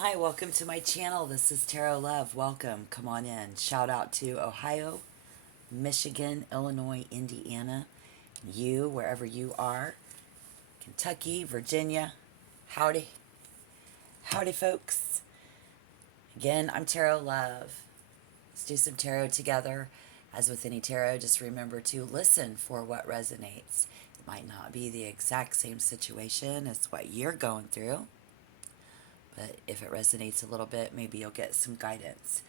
Hi, welcome to my channel. This is Tarot Love. Welcome. Come on in. Shout out to Ohio, Michigan, Illinois, Indiana, you, wherever you are, Kentucky, Virginia. Howdy. Howdy, folks. Again, I'm Tarot Love. Let's do some tarot together. As with any tarot, just remember to listen for what resonates. It might not be the exact same situation as what you're going through, but if it resonates a little bit, maybe you'll get some guidance.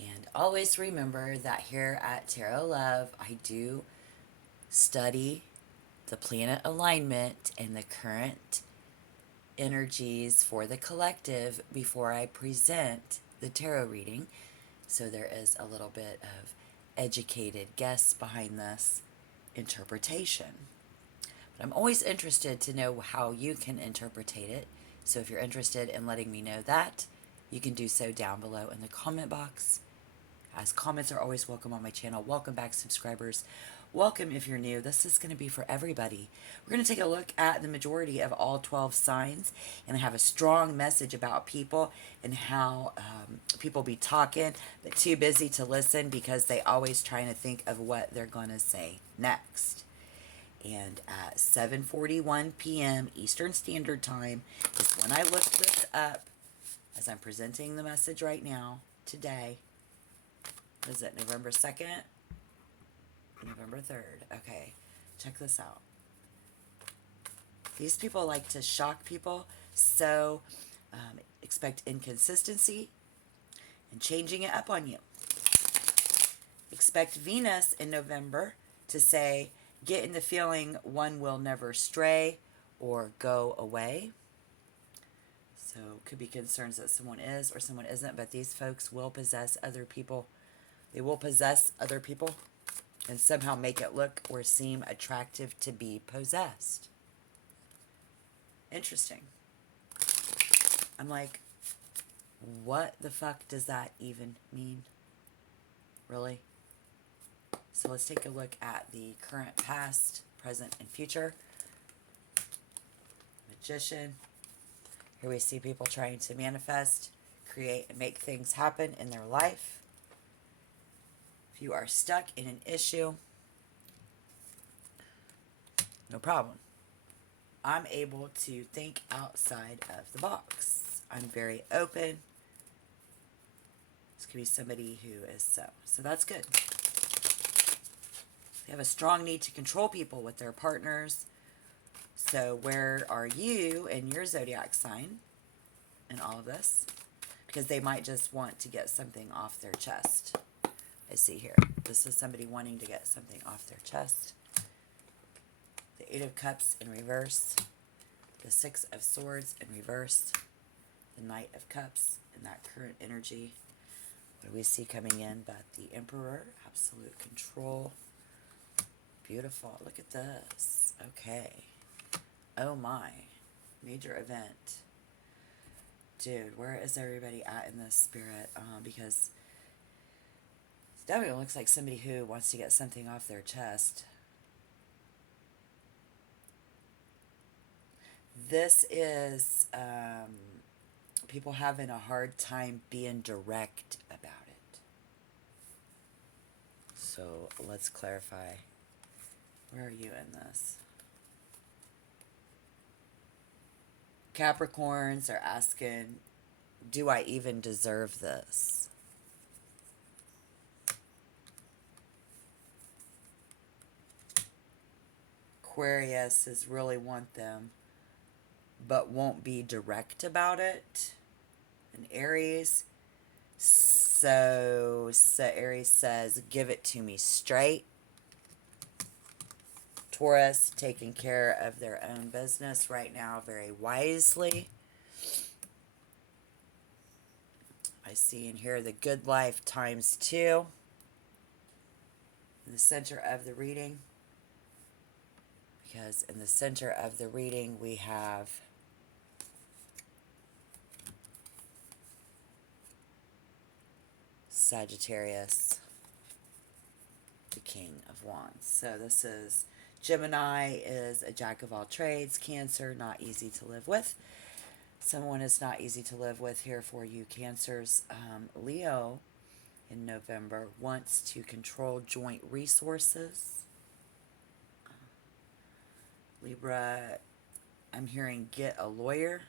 And always remember that here at Tarot Love, I do study the planet alignment and the current energies for the collective before I present the tarot reading. So there is a little bit of educated guess behind this interpretation. But I'm always interested to know how you can interpretate it. So if you're interested in letting me know that, you can do so down below in the comment box. As comments are always welcome on my channel. Welcome back, subscribers. Welcome if you're new. This is going to be for everybody. We're going to take a look at the majority of all 12 signs, and I have a strong message about people and how people be talking, but too busy to listen because they always trying to think of what they're going to say next. And at 7:41 p.m. Eastern Standard Time is when I looked this up as I'm presenting the message right now, today. What is it, November 2nd? November 3rd. Okay, check this out. These people like to shock people, so expect inconsistency and changing it up on you. Expect Venus in November to say, get in the feeling one will never stray or go away. So could be concerns that someone is or someone isn't, but these folks will possess other people. They will possess other people and somehow make it look or seem attractive to be possessed. Interesting. I'm like, what the fuck does that even mean? Really? So let's take a look at the current, past, present, and future. Magician. Here we see people trying to manifest, create, and make things happen in their life. If you are stuck in an issue, no problem. I'm able to think outside of the box. I'm very open. This could be somebody who is so. So that's good. They have a strong need to control people with their partners. So where are you in your zodiac sign in all of this? Because they might just want to get something off their chest. I see here. This is somebody wanting to get something off their chest. The Eight of Cups in reverse. The Six of Swords in reverse. The Knight of Cups in that current energy. What do we see coming in but the Emperor? Absolute control. Beautiful. Look at this. Okay. Oh my. Major event. Dude, where is everybody at in this spirit? Because it definitely looks like somebody who wants to get something off their chest. This is people having a hard time being direct about it. So let's clarify. Where are you in this? Capricorns are asking, do I even deserve this? Aquarius is really want them, but won't be direct about it. And Aries, so Aries says, give it to me straight. Taurus, taking care of their own business right now very wisely. I see and hear the good life times 2 in the center of the reading. Because in the center of the reading we have Sagittarius, the King of Wands. So this is Gemini is a jack of all trades. Cancer, not easy to live with. Someone is not easy to live with here for you, Cancers. Leo in November wants to control joint resources. Libra, I'm hearing get a lawyer.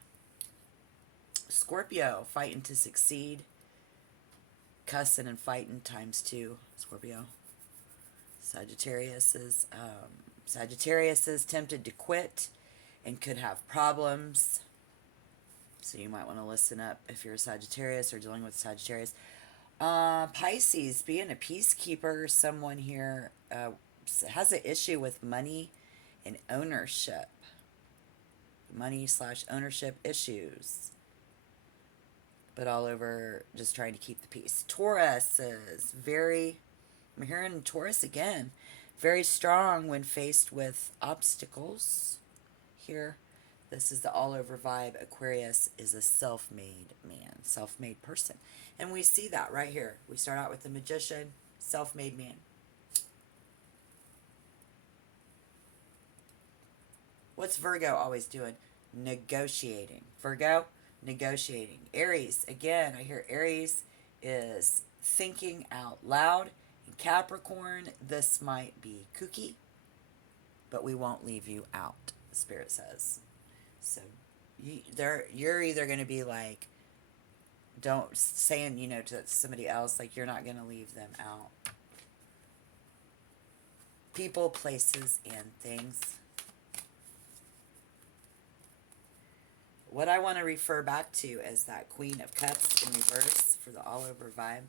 Scorpio, fighting to succeed. Cussing and fighting times 2, Scorpio. Sagittarius is tempted to quit and could have problems. So you might want to listen up if you're a Sagittarius or dealing with Sagittarius. Pisces, being a peacekeeper, someone here has an issue with money and ownership. Money/ownership issues. But all over just trying to keep the peace. Taurus is I'm hearing Taurus again, very strong when faced with obstacles. Here, this is the all-over vibe. Aquarius is a self-made man, self-made person. And we see that right here. We start out with the Magician, self-made man. What's Virgo always doing? Negotiating. Virgo, negotiating. Aries, again, I hear Aries is thinking out loud. And Capricorn, this might be kooky, but we won't leave you out, Spirit says. So you're either going to be like, don't saying, to somebody else, like you're not going to leave them out. People, places, and things. What I want to refer back to is that Queen of Cups in reverse for the all-over vibe.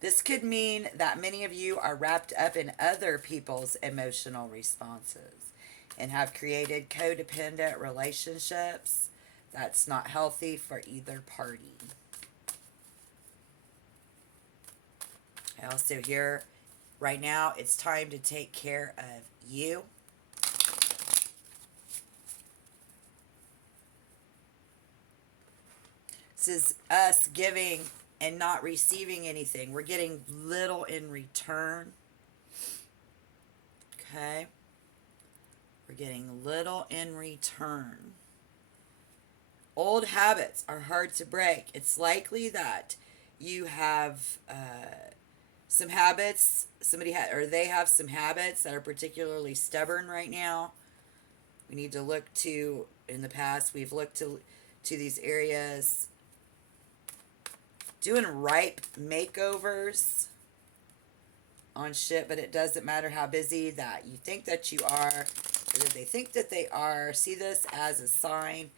This could mean that many of you are wrapped up in other people's emotional responses and have created codependent relationships that's not healthy for either party. I also hear right now it's time to take care of you. This is us giving and not receiving anything. We're getting little in return. Okay? We're getting little in return. Old habits are hard to break. It's likely that you have some habits, they have some habits that are particularly stubborn right now. We need to look to, in the past, we've looked to these areas, doing ripe makeovers on shit, but it doesn't matter how busy that you think that you are, or that they think that they are. See this as a sign.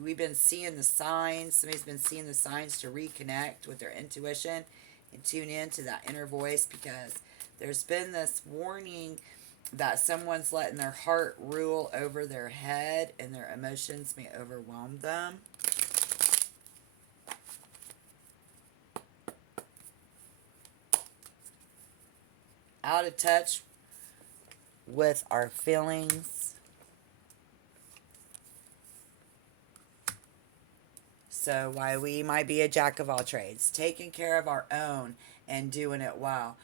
We've been seeing the signs. Somebody's been seeing the signs to reconnect with their intuition and tune in to that inner voice, because there's been this warning that someone's letting their heart rule over their head and their emotions may overwhelm them. Out of touch with our feelings. So while we might be a jack of all trades, taking care of our own and doing it well,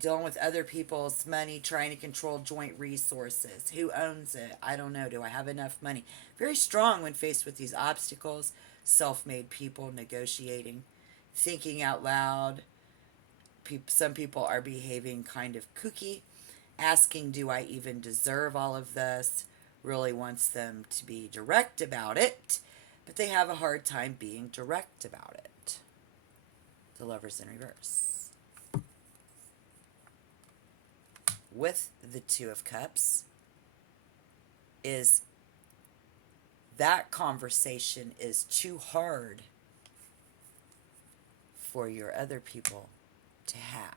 dealing with other people's money, trying to control joint resources. Who owns it? I don't know. Do I have enough money? Very strong when faced with these obstacles. Self-made people negotiating, thinking out loud. Some people are behaving kind of kooky, asking, do I even deserve all of this? Really wants them to be direct about it, but they have a hard time being direct about it. The Lovers in reverse. With the Two of Cups is that conversation is too hard for your other people to have.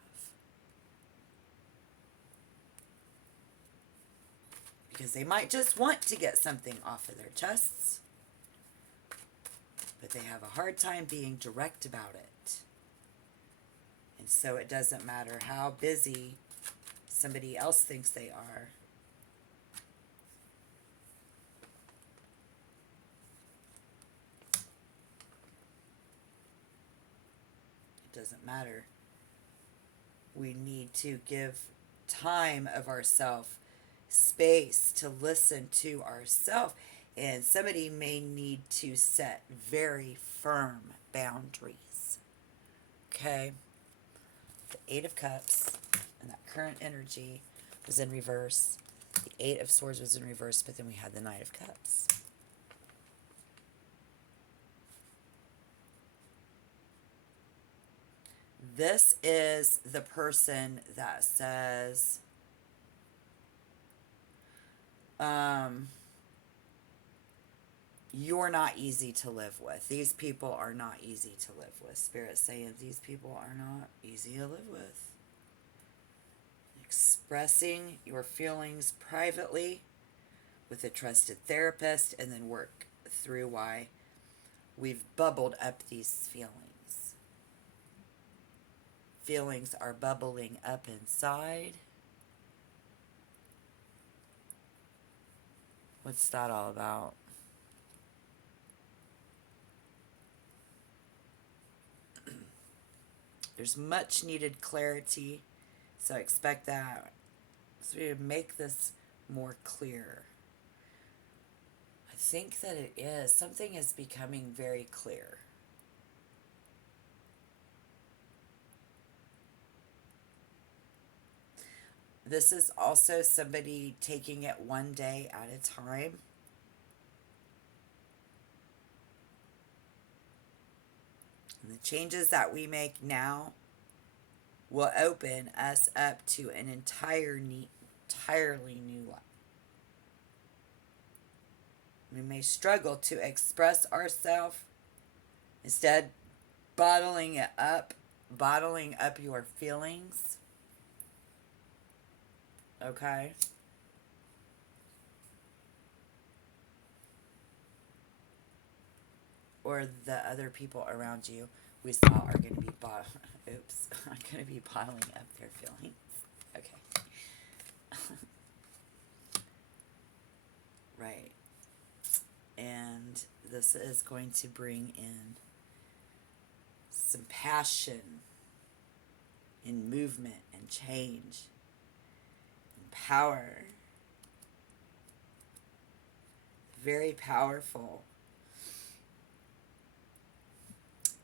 Because they might just want to get something off of their chests, but they have a hard time being direct about it. And so it doesn't matter how busy somebody else thinks they are. matter. We need to give time of ourselves, space to listen to ourselves. And somebody may need to set very firm boundaries. Okay? The Eight of Cups and that current energy was in reverse. The Eight of Swords was in reverse, but then we had the Knight of Cups. This is the person that says, you're not easy to live with. These people are not easy to live with. Spirit's saying these people are not easy to live with. Expressing your feelings privately with a trusted therapist, and then work through why we've bubbled up these feelings. Feelings are bubbling up inside. What's that all about? There's much needed clarity, so I expect that. So we make this more clear. I think that it is. Something is becoming very clear. This is also somebody taking it one day at a time. And the changes that we make now will open us up to an entirely new life. We may struggle to express ourselves, instead bottling up your feelings. Okay? Or the other people around you we saw are going to be are going to be bottling up their feelings. Okay. Right. And this is going to bring in some passion in movement and change and power. Very powerful.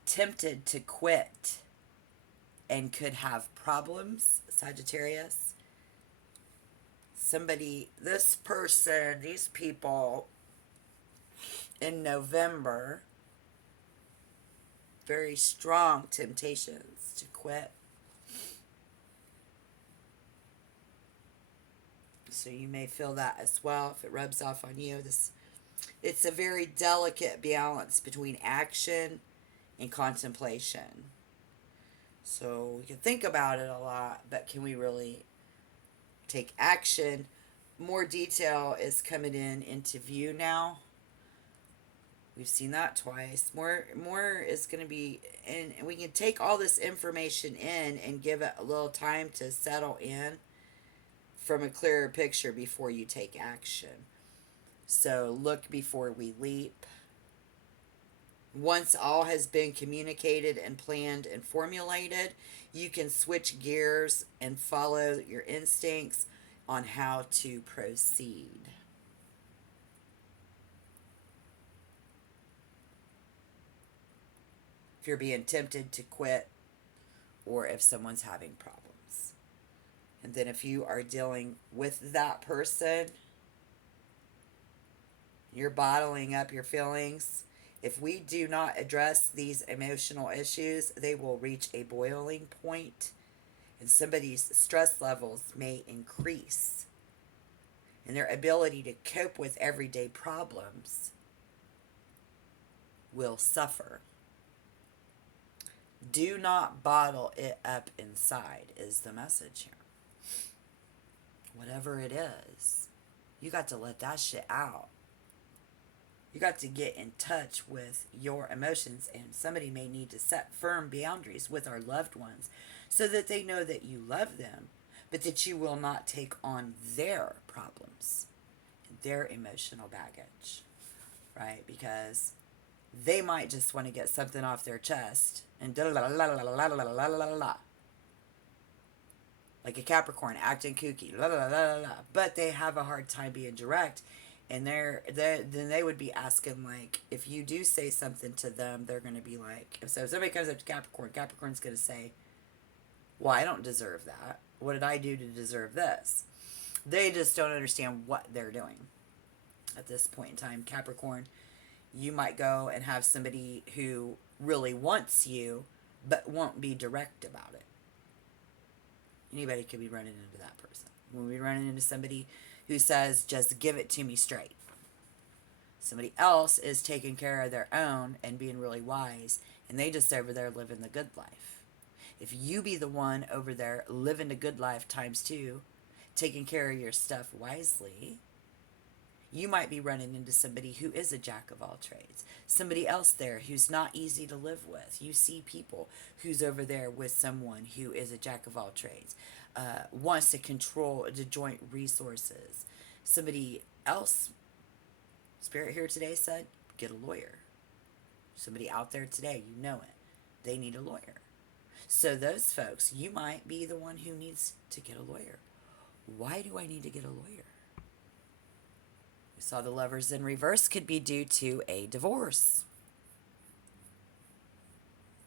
Tempted to quit and could have problems, Sagittarius. This person, these people in November, very strong temptations to quit. So you may feel that as well if it rubs off on you. It's a very delicate balance between action and contemplation. So we can think about it a lot, but can we really take action? More detail is coming into view now. We've seen that twice. More is going to be, and we can take all this information in and give it a little time to settle in from a clearer picture before you take action. So look before we leap. Once all has been communicated and planned and formulated, you can switch gears and follow your instincts on how to proceed. If you're being tempted to quit, or if someone's having problems. And then if you are dealing with that person, you're bottling up your feelings. If we do not address these emotional issues, they will reach a boiling point, and somebody's stress levels may increase, and their ability to cope with everyday problems will suffer. Do not bottle it up inside is the message here. Whatever it is, you got to let that shit out. You got to get in touch with your emotions, and somebody may need to set firm boundaries with our loved ones so that they know that you love them, but that you will not take on their problems, their emotional baggage, right? Because They might just want to get something off their chest and da la la la la la la la la la la, like a Capricorn acting kooky, la la la la la. But they have a hard time being direct, and then they would be asking, like, if you do say something to them, they're going to be like, if somebody comes up to Capricorn, Capricorn's going to say, well, I don't deserve that. What did I do to deserve this? They just don't understand what they're doing at this point in time. Capricorn, you might go and have somebody who really wants you but won't be direct about it. Anybody could be running into that person. When we're running into somebody who says, just give it to me straight. Somebody else is taking care of their own and being really wise, and they just over there living the good life. If you be the one over there living the good life times two, taking care of your stuff wisely, you might be running into somebody who is a jack of all trades. Somebody else there who's not easy to live with. You see people who's over there with someone who is a jack of all trades, wants to control the joint resources. Somebody else, Spirit here today said, get a lawyer. Somebody out there today, you know it. They need a lawyer. So those folks, you might be the one who needs to get a lawyer. Why do I need to get a lawyer? We saw the Lovers in reverse could be due to a divorce.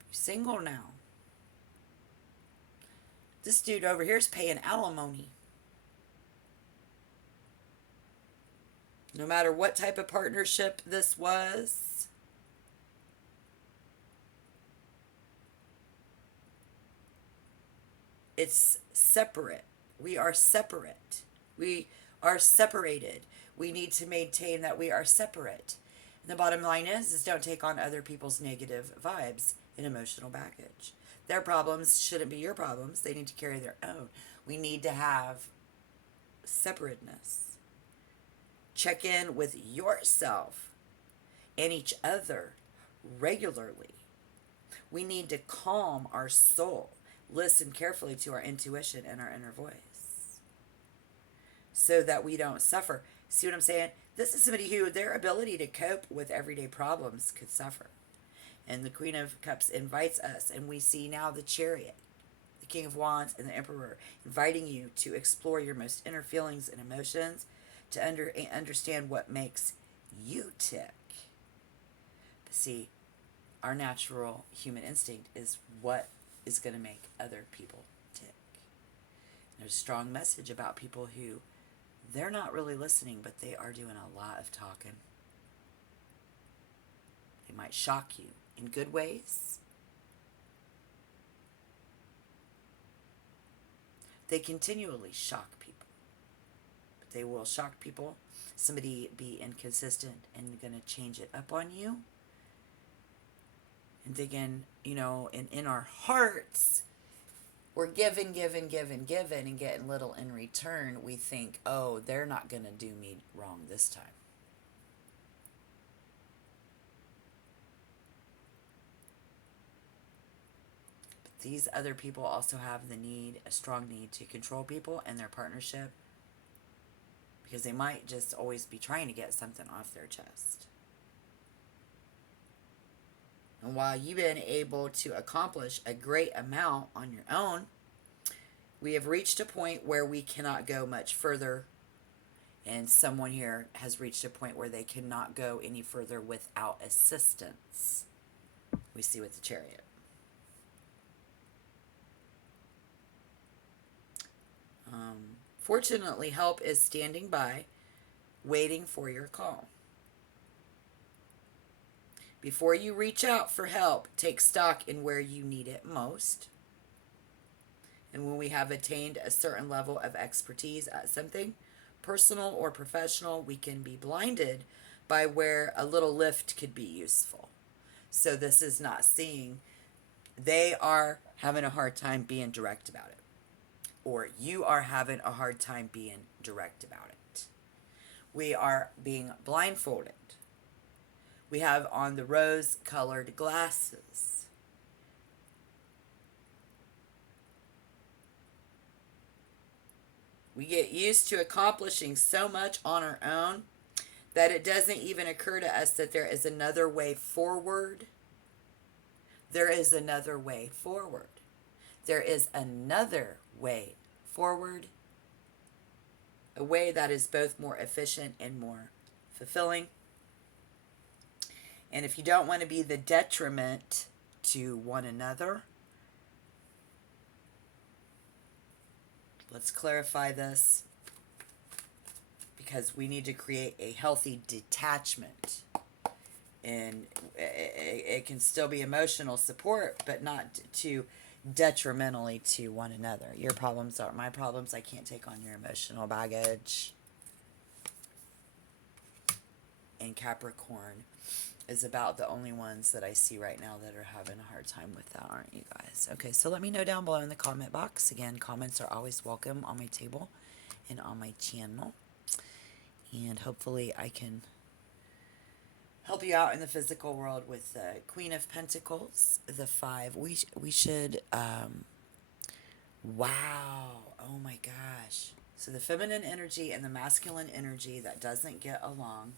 You're single now. This dude over here is paying alimony. No matter what type of partnership this was, it's separate. We are separate. We are separated. We need to maintain that we are separate. And the bottom line is don't take on other people's negative vibes and emotional baggage. Their problems shouldn't be your problems. They need to carry their own. We need to have separateness. Check in with yourself and each other regularly. We need to calm our soul. Listen carefully to our intuition and our inner voice so that we don't suffer. See what I'm saying? This is somebody who their ability to cope with everyday problems could suffer. And the Queen of Cups invites us, and we see now the Chariot, the King of Wands, and the Emperor inviting you to explore your most inner feelings and emotions, to understand what makes you tick. But see, our natural human instinct is what is going to make other people tick. There's a strong message about people who they're not really listening, but they are doing a lot of talking. They might shock you in good ways. They continually shock people. But they will shock people. Somebody be inconsistent and going to change it up on you. And thinking, in our hearts, we're giving, and getting little in return. We think, oh, they're not going to do me wrong this time. But these other people also have a strong need to control people and their partnership, because they might just always be trying to get something off their chest. And while you've been able to accomplish a great amount on your own, we have reached a point where we cannot go much further. And someone here has reached a point where they cannot go any further without assistance. We see with the Chariot. Fortunately, help is standing by, waiting for your call. Before you reach out for help, take stock in where you need it most. And when we have attained a certain level of expertise at something, personal or professional, we can be blinded by where a little lift could be useful. So this is not seeing they are having a hard time being direct about it. Or you are having a hard time being direct about it. We are being blindfolded. We have on the rose-colored glasses. We get used to accomplishing so much on our own that it doesn't even occur to us that there is another way forward. There is another way forward. There is another way forward. A way that is both more efficient and more fulfilling. And if you don't want to be the detriment to one another, let's clarify this, because we need to create a healthy detachment. And it can still be emotional support, but not too detrimentally to one another. Your problems aren't my problems. I can't take on your emotional baggage. And Capricorn is about the only ones that I see right now that are having a hard time with that, aren't you guys? Okay, so let me know down below in the comment box. Again, comments are always welcome on my table and on my channel. And hopefully I can help you out in the physical world with the Queen of Pentacles, the 5. We should, wow, oh my gosh. So the feminine energy and the masculine energy that doesn't get along.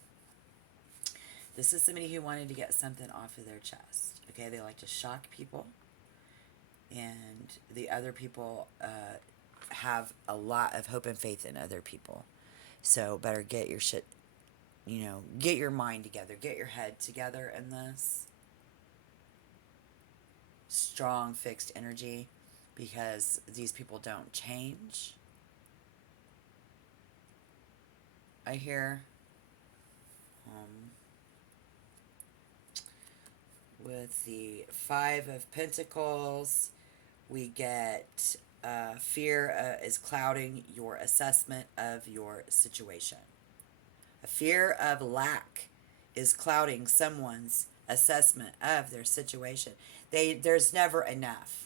This is somebody who wanted to get something off of their chest. Okay, they like to shock people. And the other people have a lot of hope and faith in other people. So better get your shit, get your mind together. Get your head together in this. Strong, fixed energy. Because these people don't change. I hear. With the 5 of Pentacles, we get fear is clouding your assessment of your situation. A fear of lack is clouding someone's assessment of their situation. There's never enough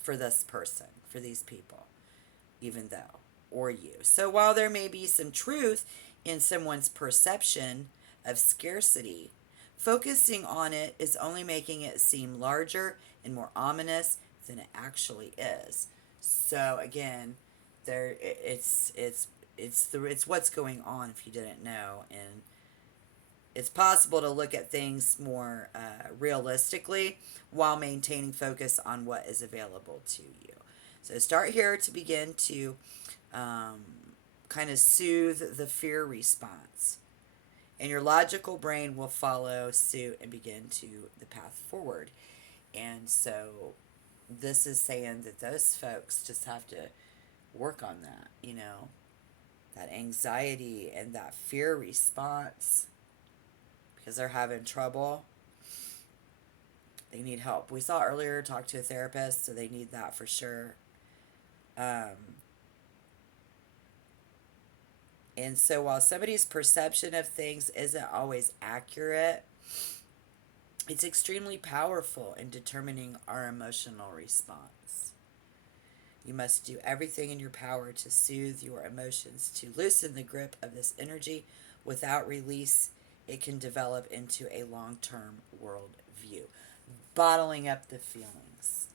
for this person, for these people, even though, or you. So while there may be some truth in someone's perception of scarcity, focusing on it is only making it seem larger and more ominous than it actually is. So again, it's what's going on, if you didn't know, and it's possible to look at things more realistically while maintaining focus on what is available to you. So start here to begin to kind of soothe the fear response. And your logical brain will follow suit and begin to the path forward. And so this is saying that those folks just have to work on that, that anxiety and that fear response, because they're having trouble. They need help. We saw earlier, talk to a therapist, so they need that for sure. And so while somebody's perception of things isn't always accurate, it's extremely powerful in determining our emotional response. You must do everything in your power to soothe your emotions, to loosen the grip of this energy. Without release, it can develop into a long-term world view. Bottling up the feelings.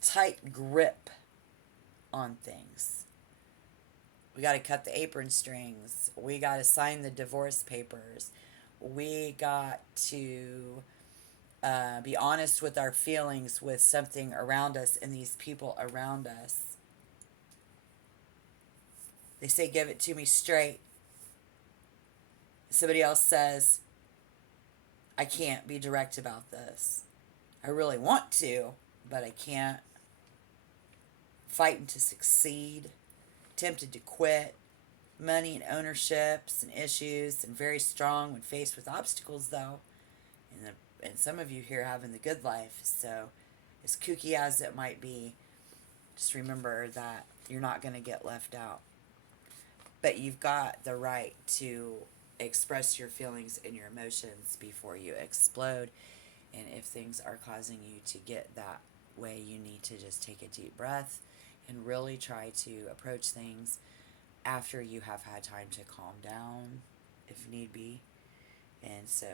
Tight grip on things. We got to cut the apron strings. We got to sign the divorce papers. We got to be honest with our feelings with something around us and these people around us. They say, give it to me straight. Somebody else says, I can't be direct about this. I really want to, but I can't. Fighting to succeed. Tempted to quit. Money and ownerships and issues, and very strong when faced with obstacles, though. And some of you here having the good life. So as kooky as it might be, just remember that you're not going to get left out. But you've got the right to express your feelings and your emotions before you explode. And if things are causing you to get that way, you need to just take a deep breath and really try to approach things after you have had time to calm down, if need be. And so,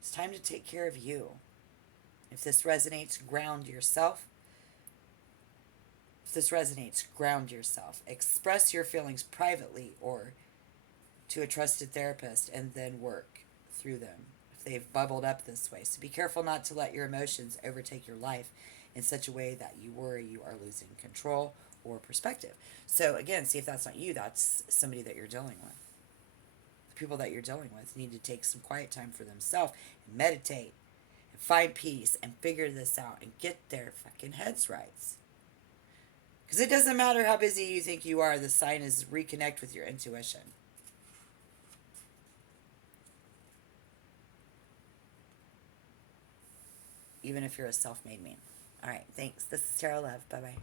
it's time to take care of you. If this resonates, ground yourself. If this resonates, ground yourself. Express your feelings privately or to a trusted therapist and then work through them if they've bubbled up this way. So be careful not to let your emotions overtake your life in such a way that you worry you are losing control or perspective. So again, see if that's not you, that's somebody that you're dealing with. The people that you're dealing with need to take some quiet time for themselves and meditate and find peace and figure this out and get their fucking heads right. Because it doesn't matter how busy you think you are, the sign is reconnect with your intuition. Even if you're a self-made man. All right, thanks. This is Tarot Love. Bye-bye.